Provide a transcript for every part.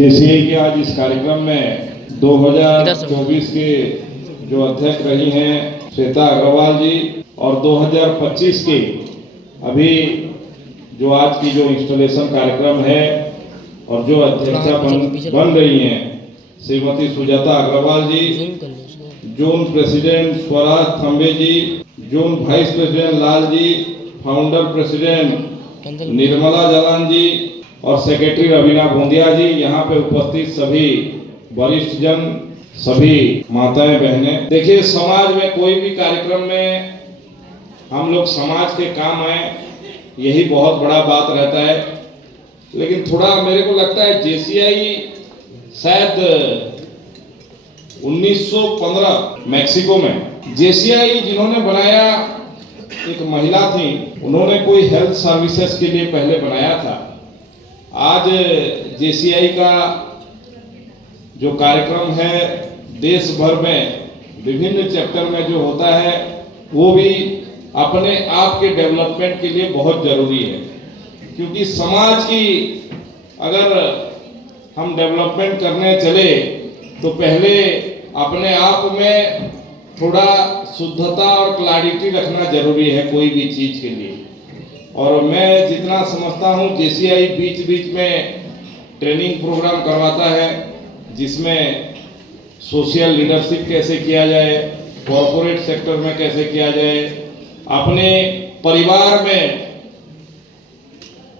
JCI के आज इस कार्यक्रम में 2024 के जो अध्यक्ष रही हैं श्वेता अग्रवाल जी और 2025 के अभी जो आज की जो इंस्टॉलेशन कार्यक्रम है और जो अध्यक्षा बन रही हैं श्रीमती सुजाता अग्रवाल जी, जोन प्रेसिडेंट स्वराज थम्बे जी, zone vice president Lal ji, founder president Nirmala Jalan जी और सेक्रेटरी रवीना बूंदिया जी, यहाँ पे उपस्थित सभी वरिष्ठ जन, सभी माताएं बहनें। देखिए, समाज में कोई भी कार्यक्रम में हम लोग समाज के काम आए, यही बहुत बड़ा बात रहता है। लेकिन थोड़ा मेरे को लगता है जेसीआई शायद 1915 मैक्सिको में जेसीआई जिन्होंने बनाया एक महिला थी, उन्होंने कोई हेल्थ सर्विसेज के लिए पहले बनाया था। आज जेसीआई का जो कार्यक्रम है देश भर में विभिन्न चैप्टर में जो होता है वो भी अपने आप के डेवलपमेंट के लिए बहुत जरूरी है, क्योंकि समाज की अगर हम डेवलपमेंट करने चले तो पहले अपने आप में थोड़ा शुद्धता और क्लैरिटी रखना जरूरी है कोई भी चीज के लिए। और मैं जितना समझता हूँ जेसीआई बीच बीच में ट्रेनिंग प्रोग्राम करवाता है, जिसमें सोशल लीडरशिप कैसे किया जाए, कॉर्पोरेट सेक्टर में कैसे किया जाए, अपने परिवार में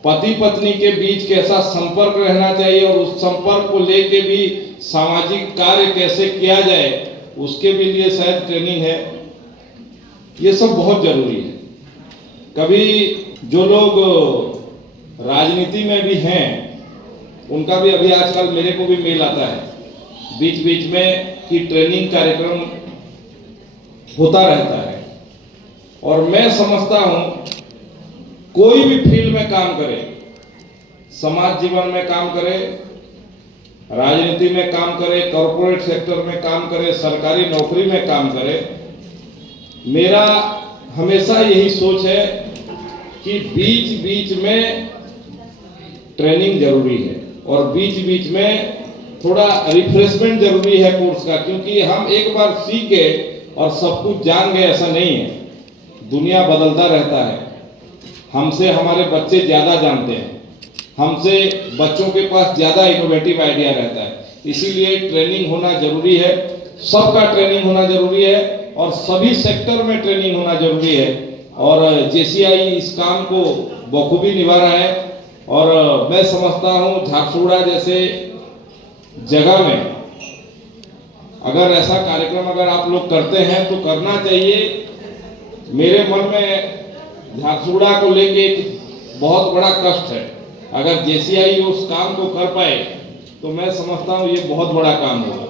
पति पत्नी के बीच कैसा संपर्क रहना चाहिए और उस संपर्क को लेके भी सामाजिक कार्य कैसे किया जाए, उसके भी लिए शायद ट्रेनिंग है। ये सब बहुत जरूरी है। कभी जो लोग राजनीति में भी हैं उनका भी अभी आजकल मेरे को भी मेल आता है बीच बीच में कि ट्रेनिंग कार्यक्रम होता रहता है। और मैं समझता हूं कोई भी फील्ड में काम करे, समाज जीवन में काम करे, राजनीति में काम करे, कॉर्पोरेट सेक्टर में काम करे, सरकारी नौकरी में काम करे, मेरा हमेशा यही सोच है कि बीच बीच में ट्रेनिंग जरूरी है और बीच बीच में थोड़ा रिफ्रेशमेंट जरूरी है कोर्स का, क्योंकि हम एक बार सीख गए और सब कुछ जान गए ऐसा नहीं है। दुनिया बदलता रहता है, हमसे हमारे बच्चे ज्यादा जानते हैं, हमसे बच्चों के पास ज्यादा इनोवेटिव आइडिया रहता है। इसीलिए ट्रेनिंग होना जरूरी है, सबका ट्रेनिंग होना जरूरी है और सभी सेक्टर में ट्रेनिंग होना जरूरी है। और जेसीआई इस काम को बखूबी निभा रहा है। और मैं समझता हूँ झारसुगुड़ा जैसे जगह में अगर ऐसा कार्यक्रम अगर आप लोग करते हैं तो करना चाहिए। मेरे मन में झारसुगुड़ा को लेके एक बहुत बड़ा कष्ट है। अगर जेसीआई उस काम को कर पाए तो मैं समझता हूँ ये बहुत बड़ा काम होगा।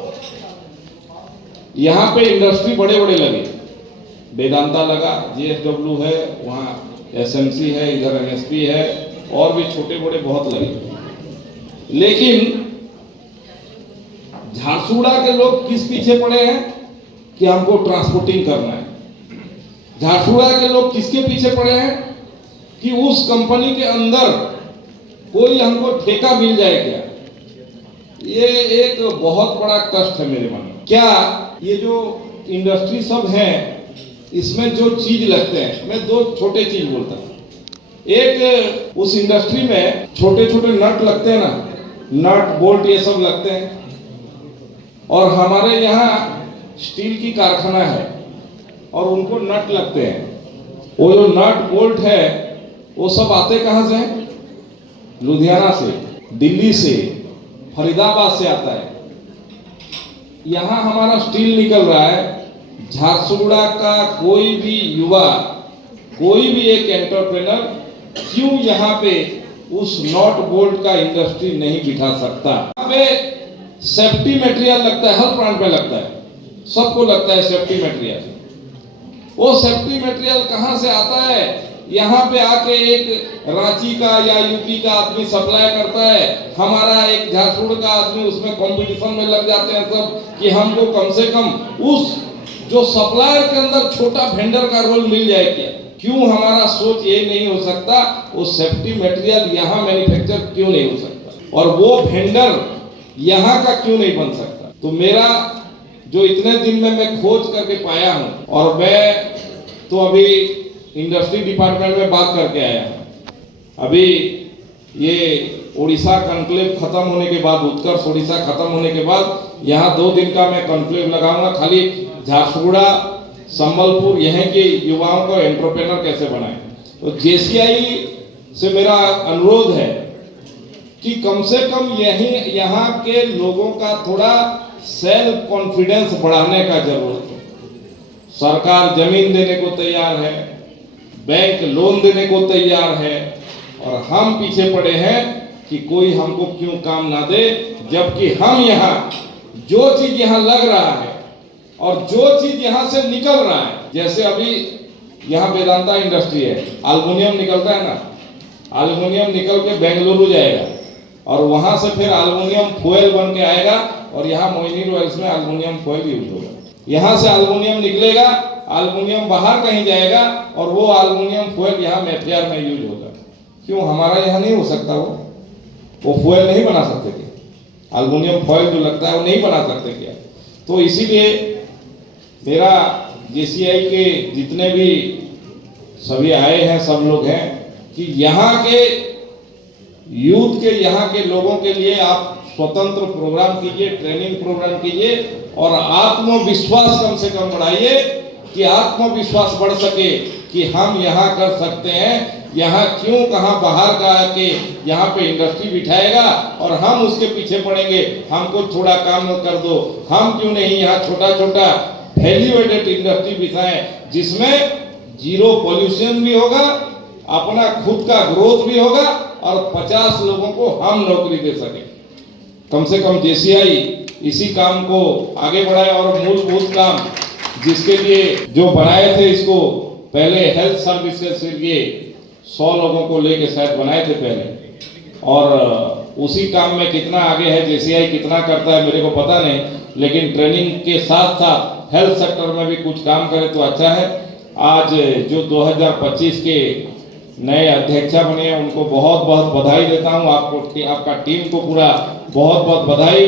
यहाँ पे इंडस्ट्री बड़े बड़े लगे, वेदांता लगा, जीएसडब्ल्यू है, वहाँ एसएमसी है, इधर एनएसपी है और भी छोटे बड़े बहुत लगे। लेकिन झारसुगुड़ा के लोग किस पीछे पड़े हैं कि हमको ट्रांसपोर्टिंग करना है। झारसुगुड़ा के लोग किसके पीछे पड़े हैं कि उस कंपनी के अंदर कोई हमको ठेका मिल जाए क्या। ये एक बहुत बड़ा कष्ट है मेरे मन में। क्या ये जो इंडस्ट्री सब है इसमें जो चीज लगते हैं, मैं दो छोटे चीज बोलता हूँ। एक, उस इंडस्ट्री में छोटे छोटे नट लगते हैं ना, नट बोल्ट ये सब लगते हैं। और हमारे यहाँ स्टील की कारखाना है और उनको नट लगते हैं। वो जो नट बोल्ट है वो सब आते कहाँ से हैं? लुधियाना से, दिल्ली से, फरीदाबाद से आता है। यहाँ हमारा स्टील निकल रहा है। झारसुगुड़ा का कोई भी युवा, कोई भी एक एंटरप्रेनर क्यों यहाँ पे उस नॉट बोल्ट का इंडस्ट्री नहीं बिठा सकता। यहाँ पे सेफ्टी मटेरियल लगता है, हर प्लांट पे लगता है, सबको लगता है सेफ्टी मटेरियल। वो सेफ्टी मटेरियल कहाँ से आता है? यहाँ पे आके एक रांची का या यूपी का आदमी सप्लाई करता है, हमारा एक झारसुगुड़ा का आदमी उसमें कंपटीशन में लग जाते हैं सब कि हमको कम से कम उस जो सप्लायर के अंदर छोटा वेंडर का रोल मिल जाए क्या। क्यों हमारा सोच ये नहीं हो सकता वो सेफ्टी मटेरियल यहाँ मैन्युफैक्चर क्यों नहीं हो सकता। और वो वेंडर यहाँ का क्यों नहीं बन सकता? तो मेरा जो इतने दिन में मैं खोज करके पाया हूँ, और मैं तो अभी इंडस्ट्री डिपार्टमेंट में बात करके आया हूँ। अभी ये उड़ीसा कॉन्क्लेव खत्म होने के बाद, उत्कर्ष उड़ीसा खत्म होने के बाद यहाँ 2 दिन का मैं कॉन्क्लेव लगाऊंगा, खाली झारसुगुड़ा संबलपुर यहाँ के युवाओं को एंटरप्रेन्योर कैसे बनाएं। तो जेसीआई से मेरा अनुरोध है कि कम से कम यहाँ के लोगों का थोड़ा सेल्फ कॉन्फिडेंस बढ़ाने का जरूरत है। सरकार जमीन देने को तैयार है, बैंक लोन देने को तैयार है, और हम पीछे पड़े हैं कि कोई हमको क्यों काम ना दे, जबकि हम यहाँ जो चीज यहाँ लग रहा है और जो चीज यहाँ से निकल रहा है, जैसे अभी यहाँ वेदांता इंडस्ट्री है, एल्युमिनियम निकलता है ना, एल्युमिनियम निकल के बेंगलुरु जाएगा और वहां से फिर एल्युमिनियम फॉयल बन के आएगा और यहाँ मोइनी रॉयल्स में एल्युमिनियम फॉयल यूज होगा। यहाँ से एल्युमिनियम निकलेगा, एल्युमिनियम बाहर कहीं जाएगा और वो एल्युमिनियम फॉयल यहाँ मेथियार में यूज होगा। क्यों हमारा यहाँ नहीं हो सकता? वो फॉयल नहीं बना सकते क्या? एल्युमिनियम फॉयल जो लगता है वो नहीं बना सकते क्या? तो इसीलिए मेरा जेसीआई के जितने भी सभी आए हैं, सब लोग हैं, कि यहाँ के यूथ के, यहाँ के लोगों के लिए आप स्वतंत्र प्रोग्राम कीजिए, ट्रेनिंग प्रोग्राम कीजिए और आत्मविश्वास कम से कम बढ़ाइए, कि आत्मविश्वास बढ़ सके कि हम यहाँ कर सकते हैं। यहाँ क्यों कहाँ बाहर का आके यहाँ पे इंडस्ट्री बिठाएगा और हम उसके पीछे पड़ेंगे, हमको थोड़ा काम कर दो। हम क्यों नहीं यहाँ छोटा छोटा वैल्यू एडेड इंडस्ट्री बिठाएं, जिसमें जीरो पॉल्यूशन भी होगा, अपना खुद का ग्रोथ भी होगा और 50 लोगों को हम नौकरी दे सके। कम से कम जेसीआई इसी काम को आगे बढ़ाए और मूलभूत काम जिसके लिए जो बनाए थे, इसको पहले हेल्थ सर्विसेज के लिए 100 लोगों को लेके शायद बनाए थे पहले, और उसी काम में कितना आगे है जेसीआई, कितना करता है मेरे को पता नहीं, लेकिन ट्रेनिंग के साथ साथ हेल्थ सेक्टर में भी कुछ काम करे तो अच्छा है। आज जो 2025 के नए अध्यक्षा बने हैं उनको बहुत बहुत बधाई देता हूं, आपको, आपका टीम को पूरा बहुत बहुत बधाई।